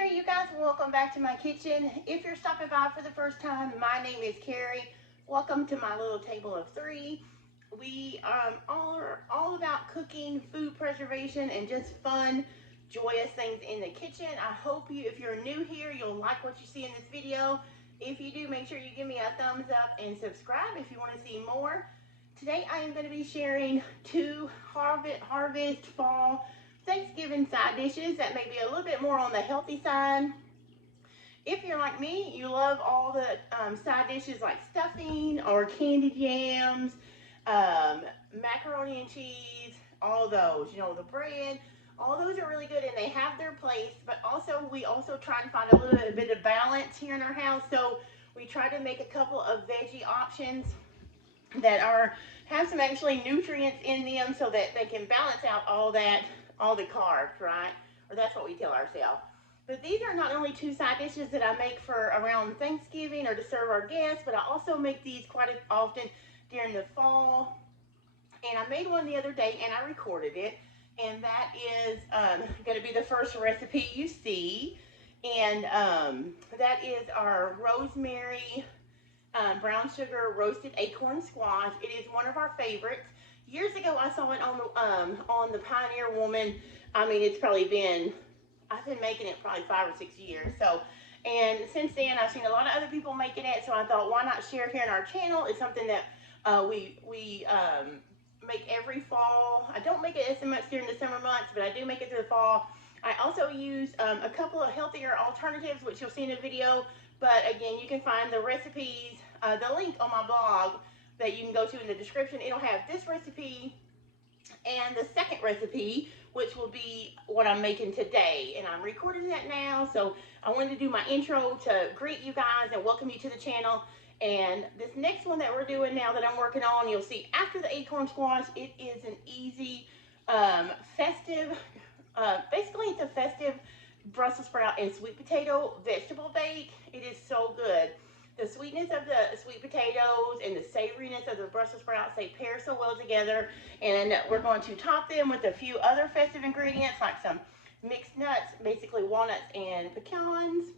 there, you guys. Welcome back to my kitchen. If you're stopping by for the first time, my name is Carrie. Welcome to my little table of three. We are all about cooking, food preservation, and just fun, joyous things in the kitchen. I hope if you're new here, you'll like what you see in this video. If you do, make sure you give me a thumbs up and subscribe if you want to see more. Today, I am going to be sharing two harvest fall Thanksgiving side dishes that may be a little bit more on the healthy side. If you're like me, you love all the side dishes like stuffing or candied yams, macaroni and cheese, all those, you know, the bread, all those are really good and they have their place. But also, we also try and find a little bit of balance here in our house. So we try to make a couple of veggie options that have some actually nutrients in them so that they can balance out all the carbs, right? Or that's what we tell ourselves. But these are not only two side dishes that I make for around Thanksgiving or to serve our guests, but I also make these quite often during the fall. And I made one the other day and I recorded it. And that is going to be the first recipe you see. And that is our rosemary brown sugar roasted acorn squash. It is one of our favorites. Years ago, I saw it on the Pioneer Woman. I mean, it's probably been, I've been making it probably 5 or 6 years. So, and since then, I've seen a lot of other people making it. So I thought, why not share it here on our channel? It's something that we make every fall. I don't make it as much during the summer months, but I do make it through the fall. I also use a couple of healthier alternatives, which you'll see in a video. But again, you can find the recipes, the link on my blog that you can go to in the description. It'll have this recipe and the second recipe, which will be what I'm making today. And I'm recording that now, so I wanted to do my intro to greet you guys and welcome you to the channel. And this next one that we're doing now that I'm working on, you'll see after the acorn squash, it is an easy, festive, basically it's a festive Brussels sprout and sweet potato vegetable bake. It is so good. The sweetness of the sweet potatoes and the savoriness of the Brussels sprouts, they pair so well together. And we're going to top them with a few other festive ingredients like some mixed nuts, basically walnuts and pecans,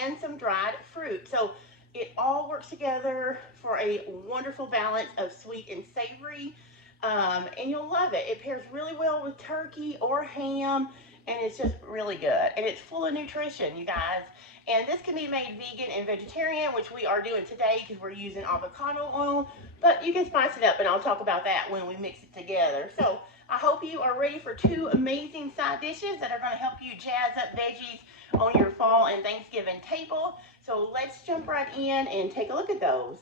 and some dried fruit. So it all works together for a wonderful balance of sweet and savory. And you'll love it. It pairs really well with turkey or ham. And it's just really good. And it's full of nutrition, you guys. And this can be made vegan and vegetarian, which we are doing today because we're using avocado oil. But you can spice it up, and I'll talk about that when we mix it together. So I hope you are ready for two amazing side dishes that are going to help you jazz up veggies on your fall and Thanksgiving table. So let's jump right in and take a look at those.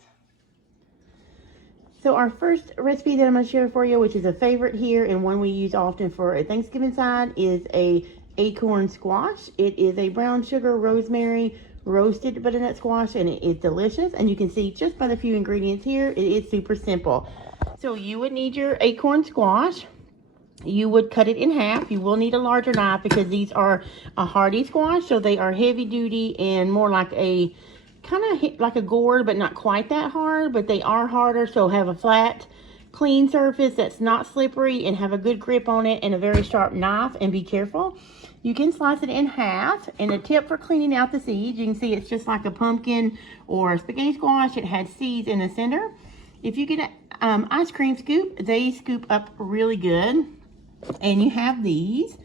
So our first recipe that I'm going to share for you, which is a favorite here and one we use often for a Thanksgiving side, is a acorn squash. It is a brown sugar rosemary roasted butternut squash, and it is delicious. And you can see just by the few ingredients here, it is super simple. So you would need your acorn squash. You would cut it in half. You will need a larger knife because these are a hardy squash, so they are heavy duty and more like a kind of like a gourd, but not quite that hard, but they are harder. So have a flat, clean surface that's not slippery and have a good grip on it and a very sharp knife, and be careful. You can slice it in half. And a tip for cleaning out the seeds, you can see it's just like a pumpkin or a spaghetti squash. It has seeds in the center. If you get an ice cream scoop, they scoop up really good. And you have these.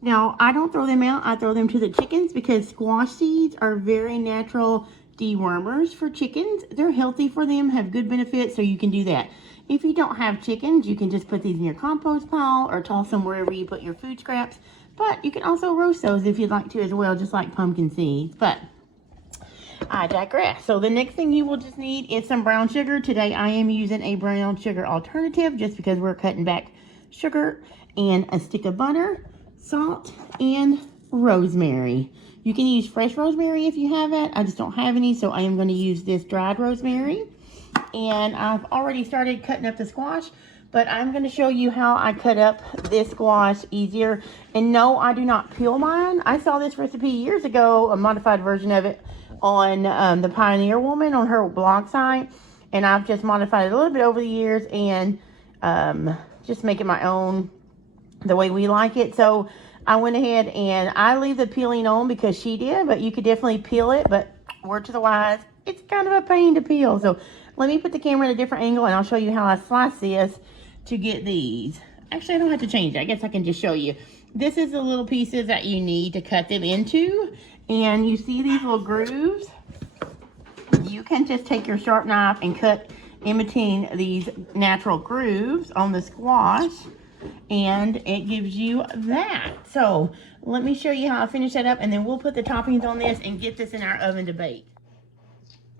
Now, I don't throw them out. I throw them to the chickens because squash seeds are very natural dewormers for chickens. They're healthy for them, have good benefits, so you can do that. If you don't have chickens, you can just put these in your compost pile or toss them wherever you put your food scraps. But you can also roast those if you'd like to as well, just like pumpkin seeds. But I digress. So the next thing you will just need is some brown sugar. Today I am using a brown sugar alternative just because we're cutting back sugar, and a stick of butter, salt, and rosemary. You can use fresh rosemary if you have it. I just don't have any, so I am going to use this dried rosemary. And I've already started cutting up the squash, but I'm going to show you how I cut up this squash easier. And no, I do not peel mine. I saw this recipe years ago, a modified version of it on the Pioneer Woman on her blog site. And I've just modified it a little bit over the years and just make it my own, the way we like it. So I went ahead and I leave the peeling on because she did, but you could definitely peel it. But word to the wise, it's kind of a pain to peel. So let me put the camera at a different angle and I'll show you how I slice this to get these. Actually, I don't have to change it. I guess I can just show you. This is the little pieces that you need to cut them into. And you see these little grooves? You can just take your sharp knife and cut in between these natural grooves on the squash, and it gives you that. So let me show you how I finish that up, and then we'll put the toppings on this and get this in our oven to bake.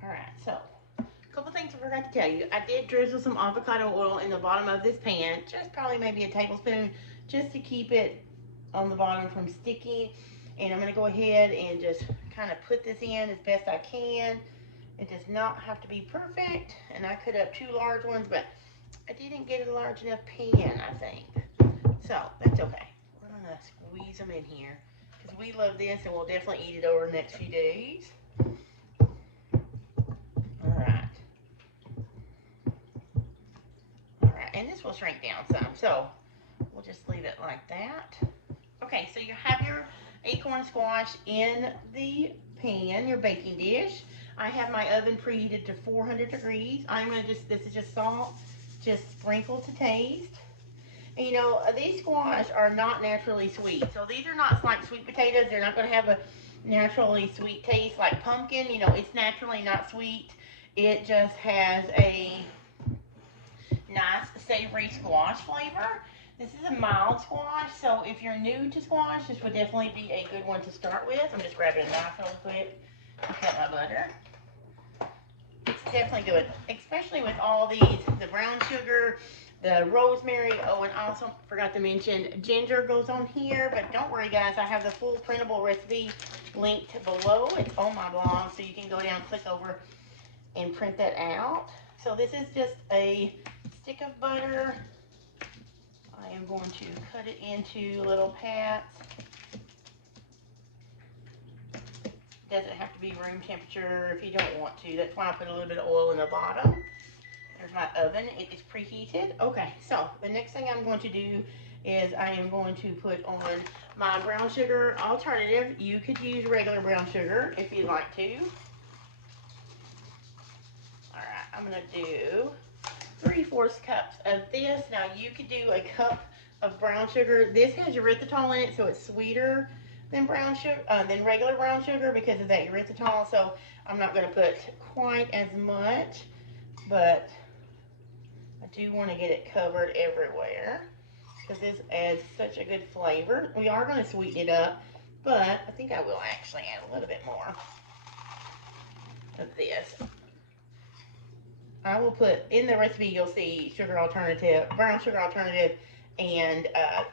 All right, so a couple things I forgot to tell you. I did drizzle some avocado oil in the bottom of this pan, just probably maybe a tablespoon, just to keep it on the bottom from sticking. And I'm going to go ahead and just kind of put this in as best I can. It does not have to be perfect, and I cut up 2 large ones, but I didn't get a large enough pan, I think. So that's okay. We're going to squeeze them in here because we love this, and we'll definitely eat it over the next few days. All right, and this will shrink down some, so we'll just leave it like that. Okay, so you have your acorn squash in the pan, your baking dish. I have my oven preheated to 400 degrees. I'm going to this is just salt, just sprinkle to taste. And you know, these squash are not naturally sweet. So these are not like sweet potatoes. They're not going to have a naturally sweet taste like pumpkin. You know, it's naturally not sweet. It just has a nice savory squash flavor. This is a mild squash, so if you're new to squash, this would definitely be a good one to start with. I'm just grabbing a knife real quick to cut my butter. It's definitely good, especially with all these, the brown sugar, the rosemary. Oh, and I also forgot to mention ginger goes on here, but don't worry guys, I have the full printable recipe linked below. It's on my blog, so you can go down, click over, and print that out. So this is just a stick of butter. I am going to cut it into little pats. Doesn't have to be room temperature if you don't want to. That's why I put a little bit of oil in the bottom. There's my oven. It is preheated. Okay, so the next thing I'm going to do is I am going to put on my brown sugar alternative. You could use regular brown sugar if you'd like to. All right, I'm going to do 3/4 cups of this. Now you could do a cup of brown sugar. This has erythritol in it, so it's sweeter than brown sugar, than regular brown sugar because of that erythritol. So I'm not going to put quite as much, but I do want to get it covered everywhere because this adds such a good flavor. We are going to sweeten it up, but I think I will actually add a little bit more of this. I will put in the recipe, you'll see sugar alternative, brown sugar alternative, and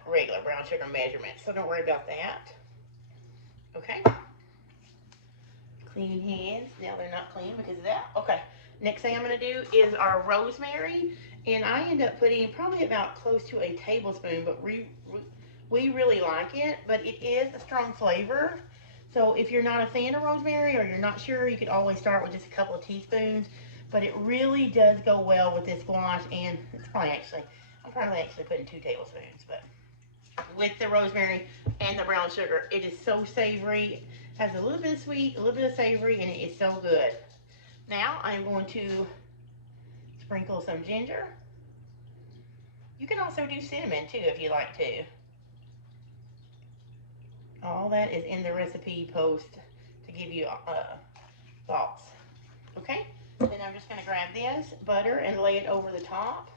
regular brown sugar measurements. So don't worry about that. Okay. Clean hands. Now they're not clean because of that. Okay. Next thing I'm going to do is our rosemary. And I end up putting probably about close to a tablespoon, but we really like it. But it is a strong flavor. So if you're not a fan of rosemary or you're not sure, you could always start with just a couple of teaspoons. But it really does go well with this squash, and it's probably actually, I'm probably actually putting 2 tablespoons, but with the rosemary and the brown sugar, it is so savory, has a little bit of sweet, a little bit of savory, and it is so good. Now I'm going to sprinkle some ginger. You can also do cinnamon too if you like to. All that is in the recipe post to give you thoughts. Okay? Then I'm just going to grab this butter and lay it over the top.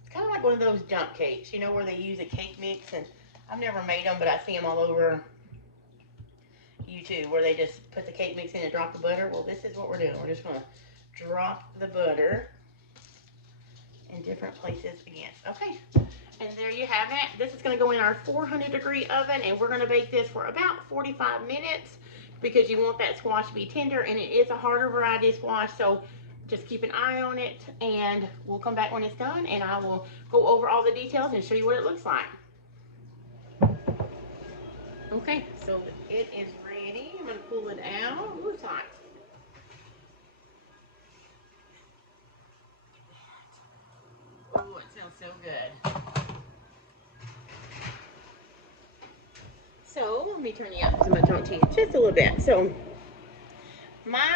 It's kind of like one of those dump cakes, you know, where they use a cake mix. And I've never made them, but I see them all over YouTube where they just put the cake mix in and drop the butter. Well, this is what we're doing. We're just going to drop the butter in different places again. Okay, and there you have it. This is going to go in our 400-degree oven, and we're going to bake this for about 45 minutes. Because you want that squash to be tender, and it is a harder variety of squash, so just keep an eye on it, and we'll come back when it's done, and I will go over all the details and show you what it looks like. Okay, so it is ready. I'm going to pull it out. Ooh, it's hot. Oh, it smells so good. So let me turn you up so I'm going to talk to you just a little bit. So my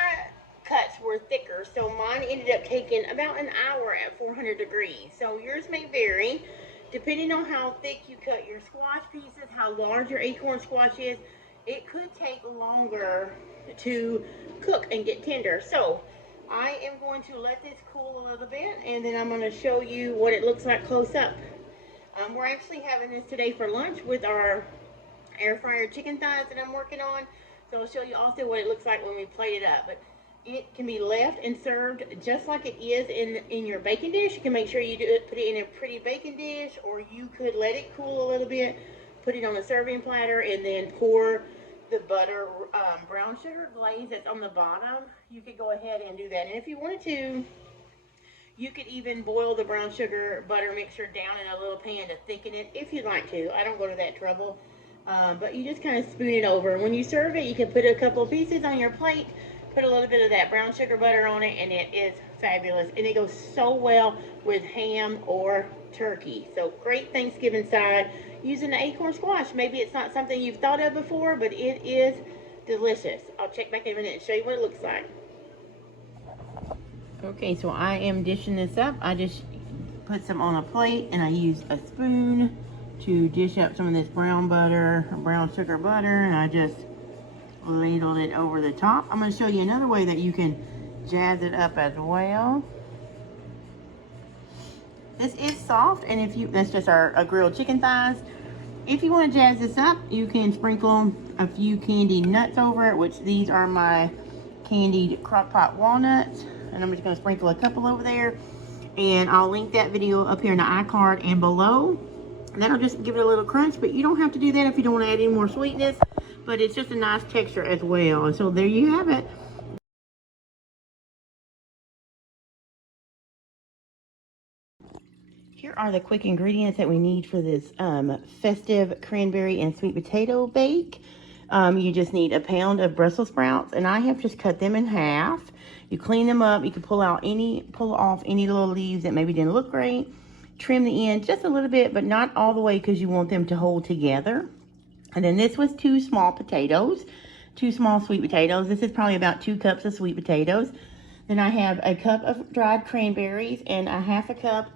cuts were thicker, so mine ended up taking about an hour at 400 degrees. So yours may vary depending on how thick you cut your squash pieces, how large your acorn squash is. It could take longer to cook and get tender. So I am going to let this cool a little bit, and then I'm going to show you what it looks like close up. We're actually having this today for lunch with our air fryer chicken thighs that I'm working on. So I'll show you also what it looks like when we plate it up. But it can be left and served just like it is in your baking dish. You can make sure you put it in a pretty baking dish, or you could let it cool a little bit, put it on a serving platter, and then pour the butter, brown sugar glaze that's on the bottom. You could go ahead and do that. And if you wanted to, you could even boil the brown sugar butter mixture down in a little pan to thicken it if you'd like to. I don't go to that trouble. But you just kind of spoon it over. And when you serve it, you can put a couple of pieces on your plate, put a little bit of that brown sugar butter on it, and it is fabulous. And it goes so well with ham or turkey. So great Thanksgiving side using the acorn squash. Maybe it's not something you've thought of before, but it is delicious. I'll check back in a minute and show you what it looks like. Okay, so I am dishing this up. I just put some on a plate, and I use a spoon to dish up some of this brown sugar butter, and I just ladled it over the top. I'm going to show you another way that you can jazz it up as well. This is soft, and that's just our grilled chicken thighs. If you want to jazz this up, you can sprinkle a few candied nuts over it, which these are my candied crock-pot walnuts, and I'm just going to sprinkle a couple over there, and I'll link that video up here in the iCard and below. And that'll just give it a little crunch, but you don't have to do that if you don't want to add any more sweetness, but it's just a nice texture as well. So there you have it. Here are the quick ingredients that we need for this festive cranberry and sweet potato bake. You just need a pound of Brussels sprouts, and I have just cut them in half. You clean them up. You can pull off any little leaves that maybe didn't look great. Trim the end just a little bit, but not all the way, because you want them to hold together. And then this was 2 small potatoes, 2 small sweet potatoes. This is probably about 2 cups of sweet potatoes. Then I have a cup of dried cranberries and a half a cup,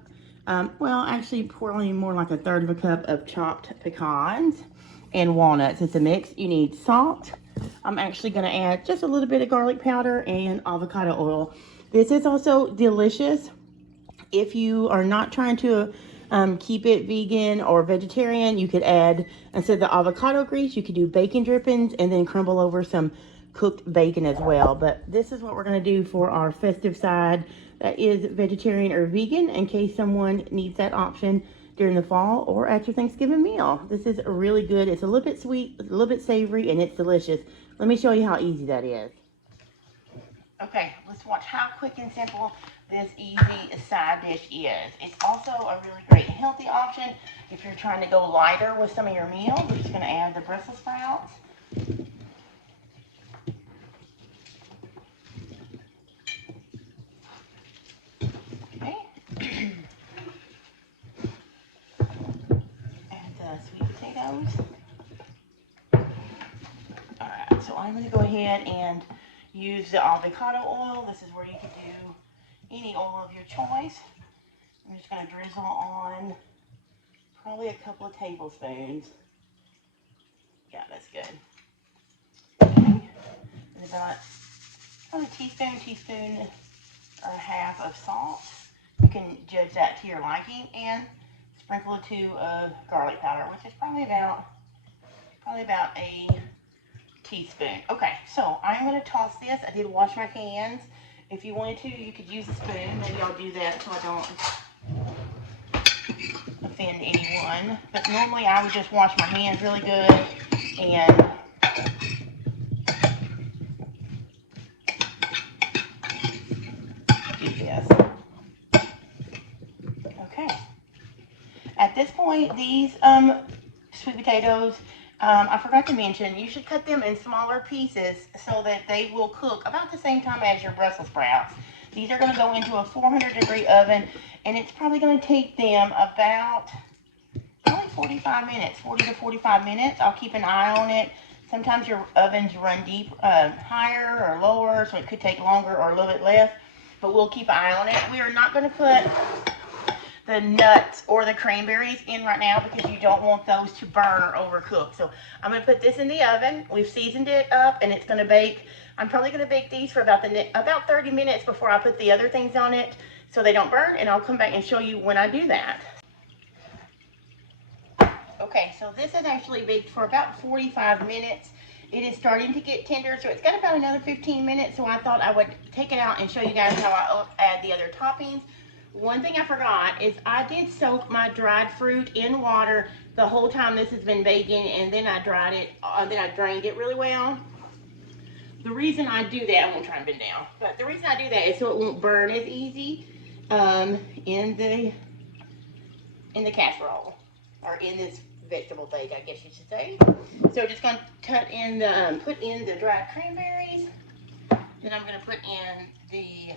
well, actually probably more like a third of a cup of chopped pecans and walnuts. It's a mix. You need salt. I'm actually going to add just a little bit of garlic powder and avocado oil. This is also delicious if you are not trying to keep it vegan or vegetarian. You could add, instead of the avocado grease, you could do bacon drippings and then crumble over some cooked bacon as well. But this is what we're going to do for our festive side that is vegetarian or vegan, in case someone needs that option during the fall or at your Thanksgiving meal. This is really good. It's a little bit sweet, a little bit savory, and it's delicious. Let me show you how easy that is. Okay, let's watch how quick and simple this easy side dish is. It's also a really great healthy option if you're trying to go lighter with some of your meals. We're just going to add the Brussels sprouts. Okay. Add the sweet potatoes. Alright, so I'm going to go ahead and use the avocado oil. This is where you can do any oil of your choice. I'm just going to drizzle on probably a couple of tablespoons. Yeah, that's good. Okay. And about a teaspoon or a half of salt. You can judge that to your liking, and sprinkle or 2 of garlic powder, which is probably about a teaspoon. Okay, so I'm going to toss this. I did wash my hands. If you wanted to, you could use a spoon. Maybe I'll do that so I don't offend anyone. But normally I would just wash my hands really good and do this. Okay. At this point, these sweet potatoes, I forgot to mention, you should cut them in smaller pieces so that they will cook about the same time as your Brussels sprouts. These are going to go into a 400-degree oven, and it's probably going to take them about 45 minutes, 40 to 45 minutes. I'll keep an eye on it. Sometimes your ovens run higher or lower, so it could take longer or a little bit less, but we'll keep an eye on it. We are not going to put the nuts or the cranberries in right now because you don't want those to burn or overcook. So I'm going to put this in the oven. We've seasoned it up and it's going to bake. I'm probably going to bake these for about 30 minutes before I put the other things on it so they don't burn, and I'll come back and show you when I do that. Okay, so this is actually baked for about 45 minutes. It is starting to get tender, so it's got about another 15 minutes, so I thought I would take it out and show you guys how I add the other toppings. One thing I forgot is I did soak my dried fruit in water the whole time this has been baking, and then I dried it, then I drained it really well. The reason I do that, I won't try and bend down, but the reason I do that is so it won't burn as easy in the casserole, or in this vegetable bake, I guess you should say. So just going to put in the dried cranberries. Then I'm going to put in the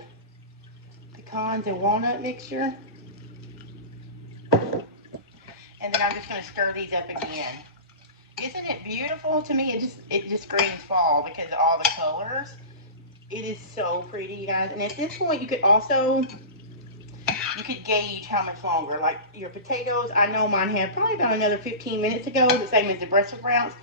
pecans and walnut mixture. And then I'm just going to stir these up again. Isn't it beautiful? To me, it just screams fall because of all the colors. It is so pretty, you guys. And at this point, you could gauge how much longer. Like your potatoes, I know mine have probably about another 15 minutes to go, the same as the Brussels sprouts.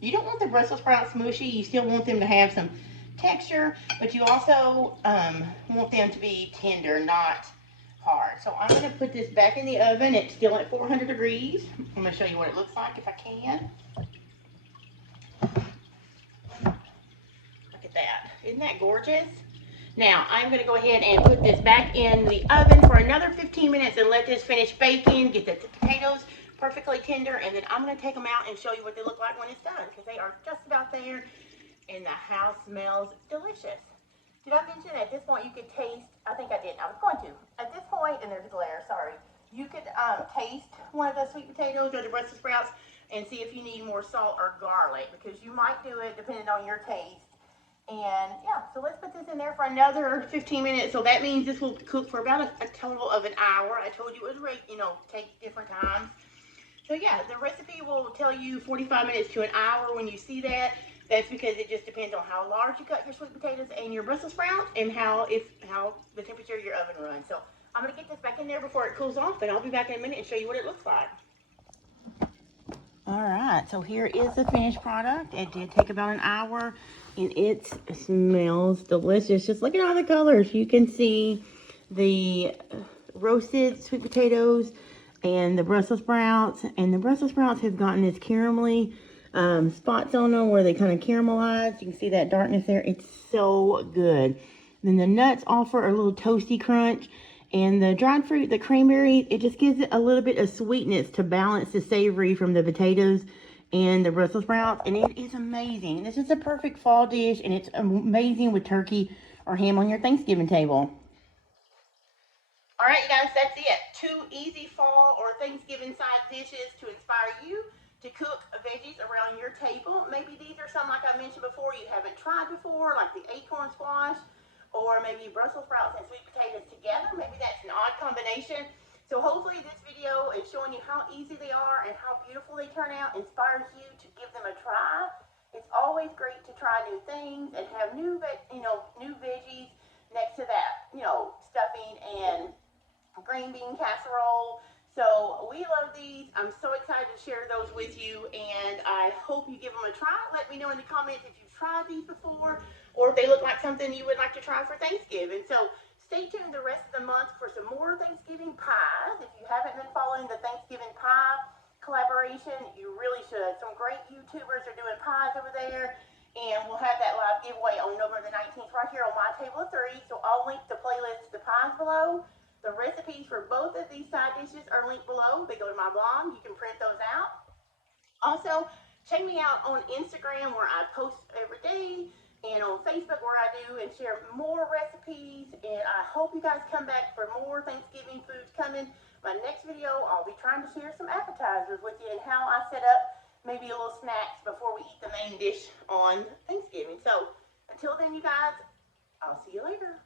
You don't want the Brussels sprouts mushy. You still want them to have some texture, but you also want them to be tender, not hard. So I'm going to put this back in the oven. It's still at 400 degrees. I'm going to show you what it looks like if I can. Look at that. Isn't that gorgeous? Now, I'm going to go ahead and put this back in the oven for another 15 minutes and let this finish baking, get the potatoes perfectly tender, and then I'm going to take them out and show you what they look like when it's done, because they are just about there, and the house smells delicious. Did I mention at this point you could taste, I think I did, I was going to. At this point, and there's a glare, sorry, you could taste one of the sweet potatoes or the Brussels sprouts and see if you need more salt or garlic, because you might do it depending on your taste. And yeah, so let's put this in there for another 15 minutes. So that means this will cook for about a total of an hour. I told you it would take different times. So yeah, the recipe will tell you 45 minutes to an hour when you see that. That's because it just depends on how large you cut your sweet potatoes and your Brussels sprouts, and how the temperature of your oven runs. So I'm gonna get this back in there before it cools off, and I'll be back in a minute and show you what it looks like. All right, so here is the finished product. It did take about an hour, and it smells delicious. Just look at all the colors. You can see the roasted sweet potatoes and the Brussels sprouts. And the Brussels sprouts have gotten this caramelly spots on them where they kind of caramelize. You can see that darkness there. It's so good. Then the nuts offer a little toasty crunch. And the dried fruit, the cranberry, it just gives it a little bit of sweetness to balance the savory from the potatoes and the Brussels sprouts. And it is amazing. This is a perfect fall dish, and it's amazing with turkey or ham on your Thanksgiving table. All right, you guys, that's it. 2 easy fall or Thanksgiving side dishes to inspire you to cook veggies around your table. Maybe these are some, like I mentioned before, you haven't tried before, like the Acorn Squash, or maybe Brussels sprouts and sweet potatoes together. Maybe that's an odd combination. So hopefully this video is showing you how easy they are and how beautiful they turn out, inspires you to give them a try. It's always great to try new things and have new veggies next to that, stuffing and green bean casserole. So we love these. I'm so excited to share those with you, and I hope you give them a try. Let me know in the comments if you've tried these before, or if they look like something you would like to try for Thanksgiving. So stay tuned the rest of the month for some more Thanksgiving pies. If you haven't been following the Thanksgiving pie collaboration, you really should. Some great YouTubers are doing pies over there, and we'll have that live giveaway on November the 19th right here on My Table of Three. So I'll link the playlist to the pies below. The recipes for both of these side dishes are linked below. They go to my blog. You can print those out. Also, check me out on Instagram, where I post every day, and on Facebook, where I do and share more recipes. And I hope you guys come back for more Thanksgiving foods coming. My next video, I'll be trying to share some appetizers with you and how I set up maybe a little snacks before we eat the main dish on Thanksgiving. So until then, you guys, I'll see you later.